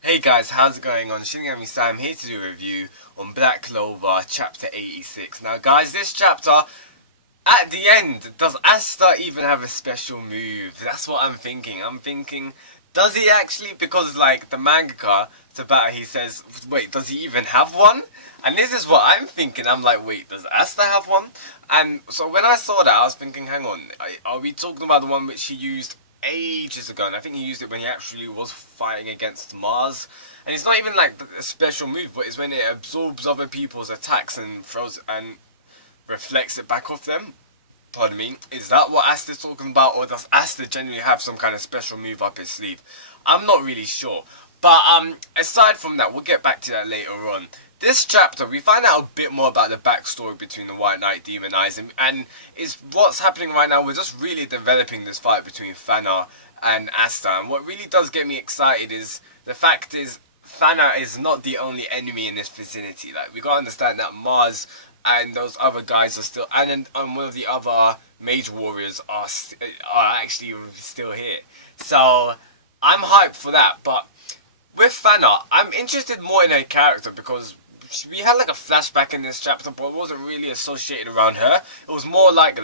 Hey guys, how's it going on? Shinigami Sam here to do a review on Black Clover Chapter 86. Now guys, this chapter, at the end, does Asta even have a special move? That's what I'm thinking. Does he actually? Because like the mangaka, Tabata, he says, wait, does he even have one? And this is what I'm thinking. I'm like, wait, does Asta have one? And so when I saw that, I was thinking, hang on, are we talking about the one which he used ages ago? And I think he used it when he actually was fighting against Mars. And it's not even like a special move, but it's when it absorbs other people's attacks and throws and reflects it back off them. Pardon me. Is that what Asta's talking about, or does Asta genuinely have some kind of special move up his sleeve? I'm not really sure. But aside from that, we'll get back to that later on. This chapter, we find out a bit more about the backstory between the White Knight Demon Eyes, and is what's happening right now. We're just really developing this fight between Fana and Asta, and what really does get me excited is the fact is Fana is not the only enemy in this vicinity. Like, we gotta understand that Mars and those other guys are still, and one of the other mage warriors are actually still here. So I'm hyped for that. But with Fana, I'm interested more in her character because we had like a flashback in this chapter, but it wasn't really associated around her. It was more like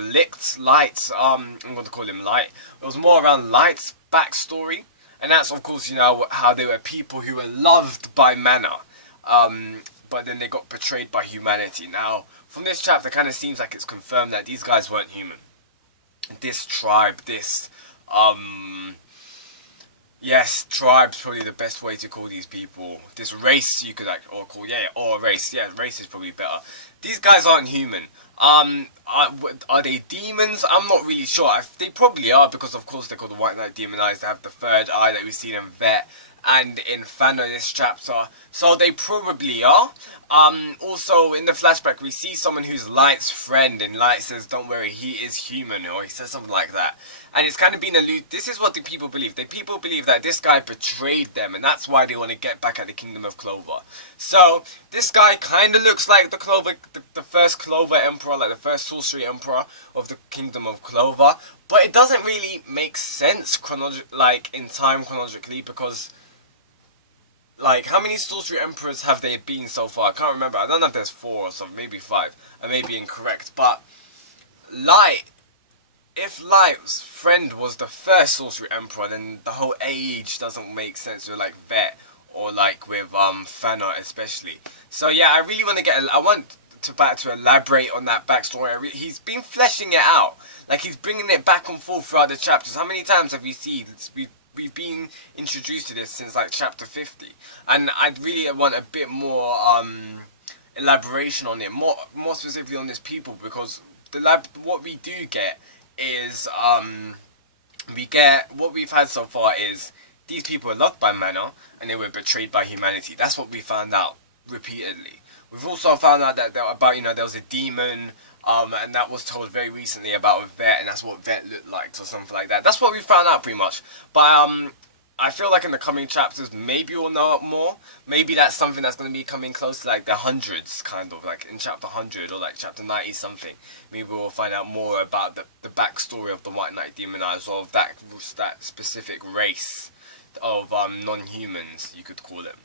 Light's, I'm going to call him Light. It was more around Light's backstory. And that's, of course, you know, how they were people who were loved by Mana. But then they got betrayed by humanity. Now, from this chapter, it kind of seems like it's confirmed that these guys weren't human. This tribe, yes, tribe's probably the best way to call these people. This race, you could call, or race. Yeah, race is probably better. These guys aren't human. Are they demons? I'm not really sure. They probably are, because of course they're called the White Knight Demon Eyes. They have the third eye that we see in Vet and in Fana this chapter. So they probably are. Also in the flashback we see someone who's Light's friend, and Light says, don't worry, he is human, or he says something like that. And it's kind of been alluded, this is what the people believe. The people believe that this guy betrayed them, and that's why they want to get back at the Kingdom of Clover. So this guy kind of looks like the first Clover Emperor, like the first Sorcery Emperor of the Kingdom of Clover. But it doesn't really make sense in time chronologically, because like, how many Sorcery Emperors have there been so far? I can't remember. I don't know if there's 4 or so, maybe 5. I may be incorrect. But if Light's friend was the first Sorcery Emperor, then the whole age doesn't make sense with like Vet or like with Fana especially. So yeah, I really want to I want to elaborate on that backstory. He's been fleshing it out. Like, he's bringing it back and forth throughout the chapters. How many times have you seen we've been introduced to this since like chapter 50, and I really want a bit more elaboration on it, more specifically on this people, because what we do get is what we've had so far is these people are loved by Mana and they were betrayed by humanity. That's what we found out repeatedly. We've also found out that there was a demon. And that was told very recently about Vet, and that's what Vet looked like, or something like that. That's what we found out pretty much. But I feel like in the coming chapters, maybe we'll know more. Maybe that's something that's going to be coming close to like the hundreds, kind of like in chapter 100 or like chapter 90 something. Maybe we'll find out more about the backstory of the White Knight Demon Eyes, or of that specific race of non-humans, you could call them.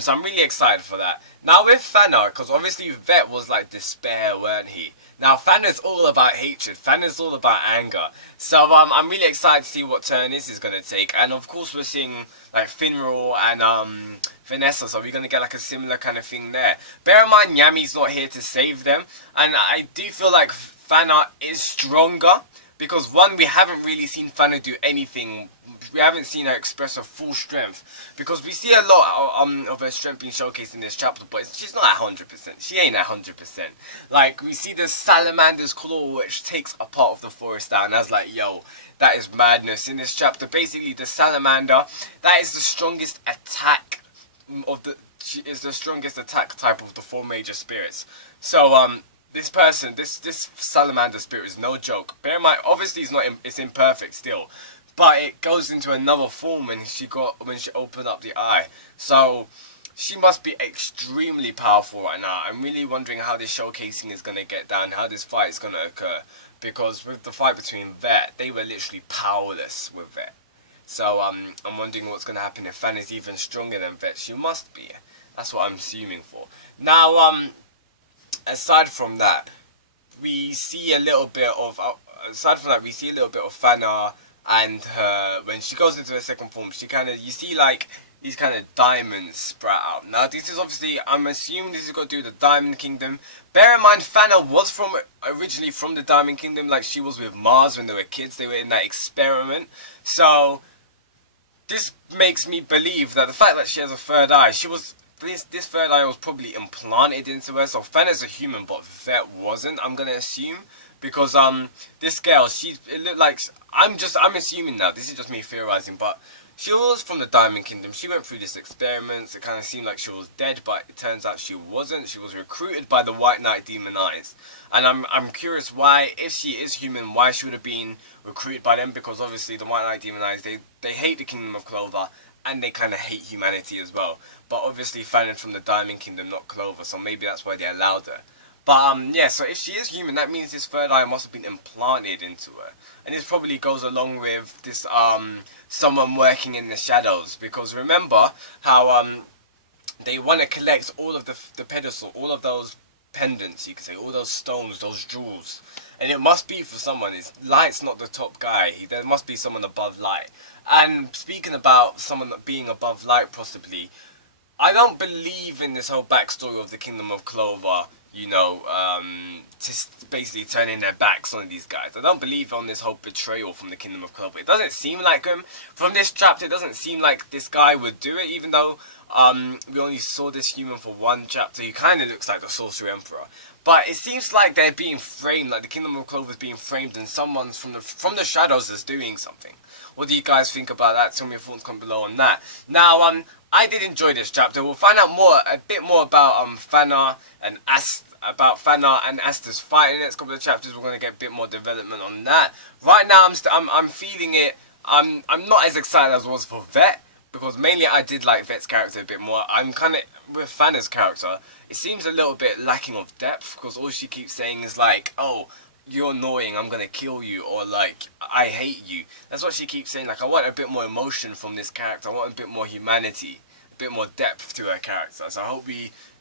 So I'm really excited for that. Now with Fana, because obviously Vet was like despair, weren't he? Now Fana's all about hatred. Fana's all about anger. So I'm really excited to see what turn this is going to take. And of course we're seeing like Finral and Vanessa, so we're going to get like a similar kind of thing there. Bear in mind, Yami's not here to save them. And I do feel like Fana is stronger, because one, we haven't really seen Fana do anything. We haven't seen her express her full strength, because we see a lot of her strength being showcased in this chapter, but she's not at 100%. She ain't at 100%. Like, we see the Salamander's claw, which takes a part of the forest down, and I was like, yo, that is madness. In this chapter, basically, the Salamander, that is the strongest attack is the strongest attack type of the 4 major spirits. So, this Salamander spirit is no joke. Bear in mind, obviously it's imperfect still, but it goes into another form when she opened up the eye. So she must be extremely powerful right now. I'm really wondering how this showcasing is going to get down, how this fight is going to occur. Because with the fight between Vet, they were literally powerless with Vet. So I'm wondering what's going to happen if Fana is even stronger than Vet. She must be. That's what I'm assuming for. Now, aside from that, we see a little bit of Fana and her when she goes into her second form. You see like these kind of diamonds sprout out. Now this is obviously, I'm assuming this has got to do with the Diamond Kingdom. Bear in mind, Fana was originally from the Diamond Kingdom, like she was with Mars when they were kids. They were in that experiment. So this makes me believe that the fact that she has a third eye, this third eye was probably implanted into her. So Fana's a human, but Vet wasn't, I'm gonna assume, because this girl, it looked like, I'm assuming now. This is just me theorizing, but she was from the Diamond Kingdom. She went through this experiment. It kind of seemed like she was dead, but it turns out she wasn't. She was recruited by the White Knight Demon Eyes. And I'm curious why, if she is human, why she would have been recruited by them, because obviously the White Knight Demon Eyes, they hate the Kingdom of Clover, and they kind of hate humanity as well. But obviously Fana from the Diamond Kingdom, not Clover, so maybe that's why they allowed her. But yeah, so if she is human, that means this third eye must have been implanted into her. And this probably goes along with this someone working in the shadows, because remember how they want to collect all of the pedestal, all of those pendants, you could say, all those stones, those jewels. And it must be for someone. Light's not the top guy. There must be someone above Light. And speaking about someone being above Light, possibly, I don't believe in this whole backstory of the Kingdom of Clover, you know, just basically turning their backs on these guys. I don't believe on this whole betrayal from the Kingdom of Clover. It doesn't seem like him. From this chapter, it doesn't seem like this guy would do it, even though we only saw this human for one chapter. He kind of looks like the Sorcerer Emperor. But it seems like they're being framed, like the Kingdom of Clover is being framed, and someone's from the shadows is doing something. What do you guys think about that? Tell me your thoughts, comment below on that. Now, I did enjoy this chapter. We'll find out a bit more about Fana and Asta's fight in the next couple of chapters. We're going to get a bit more development on that. Right now, I'm feeling it. I'm not as excited as I was for Vet, because mainly I did like Vet's character a bit more. I'm kind of with Fana's character. It seems a little bit lacking of depth, because all she keeps saying is like, "Oh, you're annoying, I'm gonna kill you," or like, "I hate you." That's what she keeps saying. Like, I want a bit more emotion from this character. I want a bit more humanity, a bit more depth to her character. So I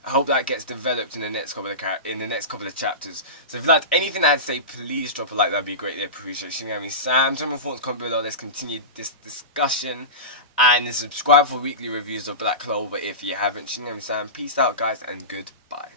hope that gets developed in the next couple of chapters. So if you liked anything I had to say, please drop a like. That'd be greatly appreciated. You know me, Sam. Tell me your thoughts, comment below. Let's continue this discussion. And subscribe for weekly reviews of Black Clover if you haven't. You know me, Sam. Peace out, guys, and goodbye.